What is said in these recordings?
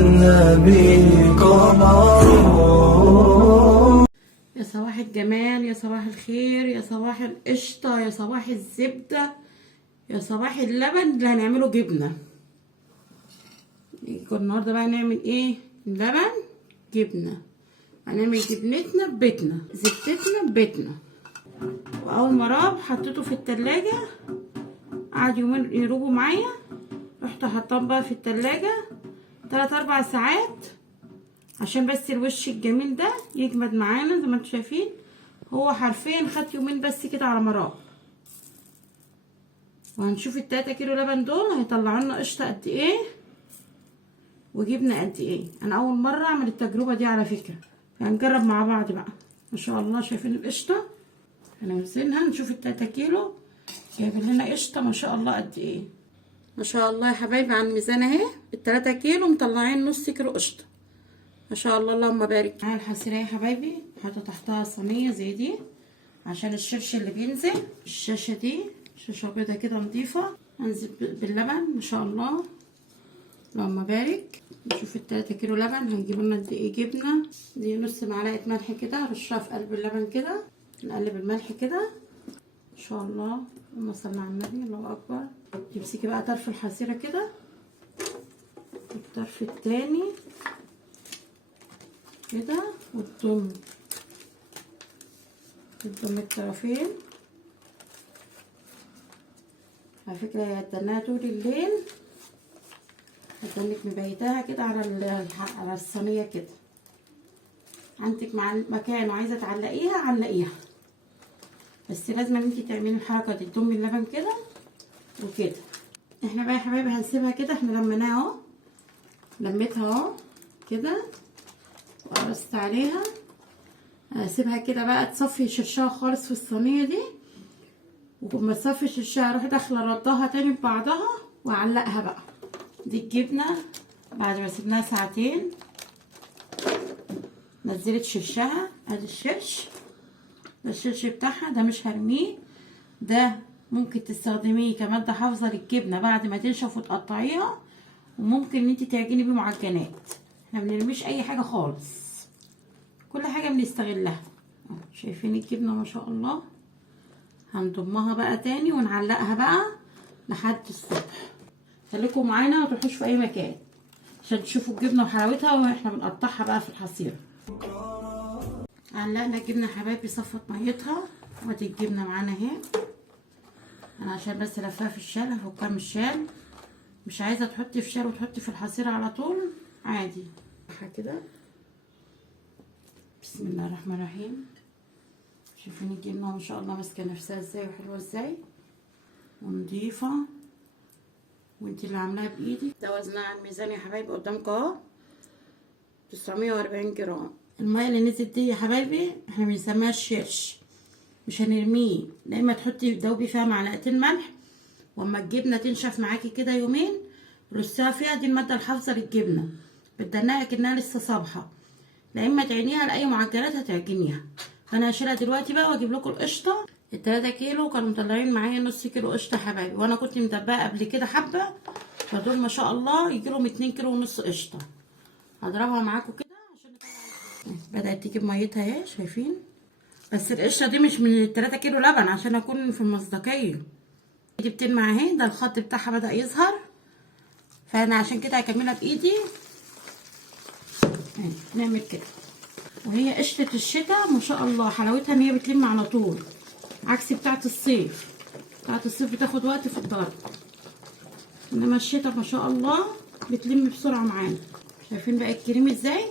النبي قمر. يا صباح الجمال، يا صباح الخير، يا صباح القشطة، يا صباح الزبدة، يا صباح اللبن اللي هنعمله جبنة. النهارده بقى هنعمل ايه؟ لبن جبنة. هنعمل جبنتنا ببيتنا، زبدتنا ببيتنا. واول ما راب حطيته في التلاجة، قعد يومين يروبوا معايا، رحت حطاهم بقى في التلاجة 3-4 ساعات عشان بس الوش الجميل ده يجمد معانا. زي ما انتم شايفين هو حرفيا خد يومين بس كده على مرار. وهنشوف ال3 كيلو لبن دول هيطلعوا لنا قشطه قد ايه وجبنه قد ايه. انا اول مره اعمل التجربه دي على فكره، فهنجرب مع بعض بقى. ما شاء الله شايفين القشطه، هنوزنها نشوف ال3 كيلو جايبين لنا قشطه ما شاء الله قد ايه. ما شاء الله يا حبايبي على الميزان اهي، ال3 كيلو مطلعين نص كيلو قشطه ما شاء الله اللهم بارك. معايا الحصيره يا حبايبي، حاطه تحتها صينيه زي دي عشان الشرش اللي بينزل. الشاشه دي شاشه بيضه كده نضيفه، هنزل باللبن ما شاء الله اللهم بارك. نشوف ال3 كيلو لبن هنجيب لنا قد ايه جبنه. دي نص معلقه ملح كده رشها في قلب اللبن كده، نقلب الملح كده ما شاء الله. اللهم صل على النبي، الله اكبر. تمسكي بقى طرف الحصيره كده والطرف التاني كده وتضم الطرفين. على فكره هي هتدناها طول الليل، هتدنك مبيتاها كده على الصينيه كده. عندك مع مكان وعايزه تعلقيها علقيها، بس لازم ان انت تعملي الحركه دي، تضمي اللبن كده وكده. احنا بقى يا حبايبي هنسيبها كده، احنا لميناها اهو، لميتها اهو كده وقرصت عليها. هسيبها كده بقى تصفي شرشها خالص في الصينيه دي، ولما تصفي شرشها اروح داخله ردها تاني ببعضها واعلقها بقى. دي الجبنه بعد ما سيبناها ساعتين نزلت شرشها. ادي الشرش، ده الشرش بتاعها، ده مش هرميه، ده ممكن تستخدميه كماده حافظه للجبنه بعد ما تنشف وتقطعيها، وممكن ان انت تعجني بيه معجنات. احنا بنرميش اي حاجه خالص، كل حاجه بنستغلها. شايفين الجبنه ما شاء الله. هنضمها بقى تاني ونعلقها بقى لحد الصبح. خليكم معانا ما تروحوش في اي مكان عشان تشوفوا الجبنه وحلاوتها واحنا بنقطعها بقى في الحصيره. علقنا الجبنه يا حبايبي، صفت ميتها، وادي الجبنه معانا اهي. انا عشان بس لفاها في الشال هفكها من الشال، مش عايزه تحطي في شال وتحطي في الحصيره على طول، عادي كده. بسم الله الرحمن الرحيم. شايفين الجبنه ما شاء الله ماسكه نفسها ازاي وحلوه ازاي ونضيفه، وانتي اللي عاملاها بايدك. ده وزنها على الميزان يا حبايبي قدامكم اهو 940 جرام. الميه اللي نزلت دي يا حبايبي احنا بنسميها الشرش، مش هنرميه، لا اما تحطي تدوبي فيها معلقتين ملح، واما الجبنه تنشف معاكي كده يومين رصيها فيها. دي الماده الحافظه للجبنه، بتدنها كأنها لسه صابحه، لا اما تعينيها لاي معجنات هتعجنيها. فانا هشيلها دلوقتي بقى واجيب لكم القشطه. ال3 كيلو كانوا مطلعين معايا نص كيلو قشطه يا حبايبي، وانا كنت مدبقه قبل كده حبه، فدول ما شاء الله يجيلهم 2 كيلو ونص قشطه. هضربها معاكم كده عشان بدات تيجي بميتها اهي، شايفين. بس القشطه دي مش من ال3 كيلو لبن عشان اكون في المصداقيه. دي بتلمع اهي، ده الخط بتاعها بدا يظهر، فانا عشان كده هكملها بايدي. نعمل كده. وهي قشطه الشتاء ما شاء الله حلاوتها ان هي بتلم على طول، عكس بتاعه الصيف. بتاعه الصيف بتاخد وقت في الضرب، انما الشتاء ما شاء الله بتلم بسرعه معانا. شايفين بقى الكريم ازاي؟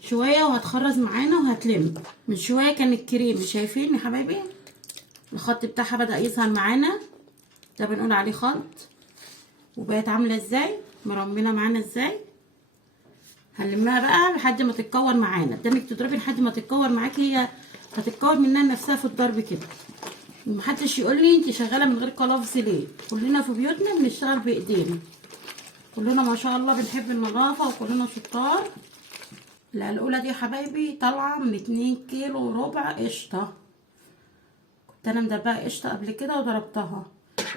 شويه وهتخرز معانا وهتلم. من شويه كان الكريم، شايفين يا حبايبي الخط بتاعها بدا يظهر معانا، ده بنقول عليه خط. وبقت عامله ازاي، مرمله معانا ازاي. هنلمها بقى لحد ما تتكور معانا، قدامك تضربي لحد ما تتكور معاكي، هي هتتكور منها نفسها في الضرب كده. ومحدش يقول لي انت شغاله من غير قلافز ليه، كلنا في بيوتنا بنشتغل بايدينا، كلنا ما شاء الله بنحب النظافه وكلنا شطار. القلقوله دي يا حبايبي طالعه من 2 كيلو وربع قشطه، كنت انا مدبقه قشطه قبل كده وضربتها.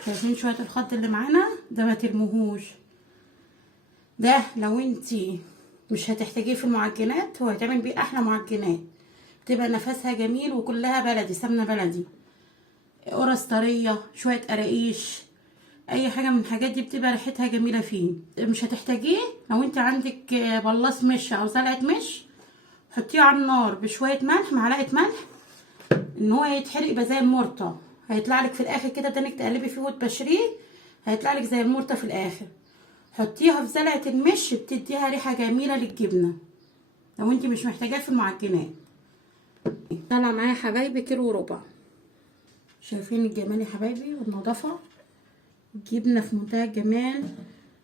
شايفين شويه الخط اللي معانا ده ما ترموهوش، ده لو انتي مش هتحتاجيه في المعجنات، هو هيتعمل بيه احلى معجنات، تبقى نفسها جميل وكلها بلدي، سمنه بلدي، قرص طريه، شويه قراقيش، اي حاجه من الحاجات دي بتبقى ريحتها جميله فيه. مش هتحتاجيه لو انت عندك بلاص مش او سلقه مش، حطيه على النار بشويه ملح، معلقه ملح، ان هو يتحرق يبقى زي المرطه، هيطلع لك في الاخر كده تانيك تقلبي فيه وتبشريه، هيطلع لك زي المرطه في الاخر. حطيها في سلقه المش، بتديها ريحه جميله للجبنه لو انت مش محتاجاه في المعجنات. طلع معايا حبايبي كيلو وربع. شايفين الجمال يا حبايبي والنظافه، جبنه في منتهى الجمال.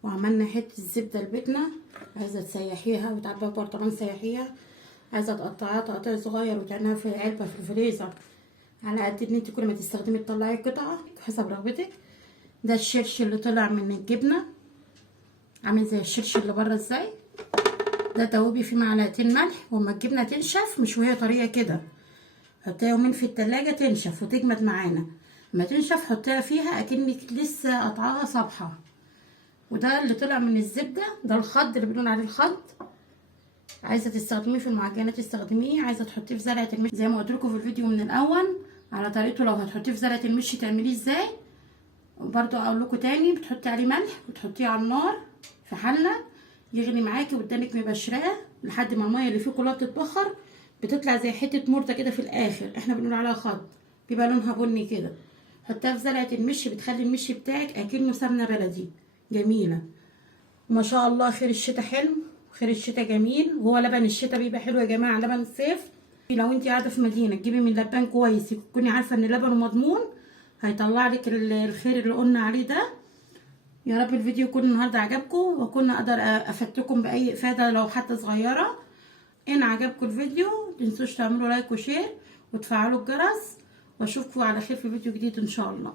وعملنا حته الزبده لبيتنا، عايزه تسيحيها وتعبيها في برطمان سيحيها، عايزه تقطعيها تقطيع صغير وتعينها في علبه في الفريزر على قد ان انت كل ما تستخدمي تطلعي قطعه حسب رغبتك. ده الشرش اللي طلع من الجبنه، عامل زي الشرش اللي بره ازاي. ده دوبي فيه معلقتين ملح، واما الجبنه تنشف مش وهي طريه كده، حطيها يومين في التلاجة تنشف وتجمد معانا. لما تنشف حطيها فيها اكنك لسه قطعها صبحه. وده اللي طلع من الزبده، ده الخض اللي بنقول عليه الخض. عايزه تستخدميه في المعجنات تستخدميه، عايزه تحطيه في زرعه المش زي ما قلت لكم في الفيديو من الاول على طريقته، لو هتحطيه في زرعه المش تعمليه ازاي. وبرده اقول لكم تاني، بتحطي عليه ملح وتحطيه على النار في حله يغلي معاكي وقدامك مبشراه لحد ما الميه اللي فيه كلها بتتبخر، بتطلع زي حته مرده كده في الاخر، احنا بنقول عليها خض، بيبقى لونها بني كده. حطيها في زرعه المش، بتخلي المش بتاعك اكنه سمنه بلدي جميله. ما شاء الله خير الشتاء حلو، خير الشتاء جميل. وهو لبن الشتاء بيبقى حلو يا جماعه، لبن الصيف لو انت قاعده في مدينه تجيبي من لبان كويس تكوني عارفه ان لبنه مضمون، هيطلع لك الخير اللي قلنا عليه ده. يا رب الفيديو يكون النهارده عجبكم، واكون اقدر افدتكم باي افاده لو حتى صغيره. ان عجبكم الفيديو متنسوش تعملوا لايك وشير وتفعلوا الجرس، واشوفكم على خير في فيديو جديد ان شاء الله.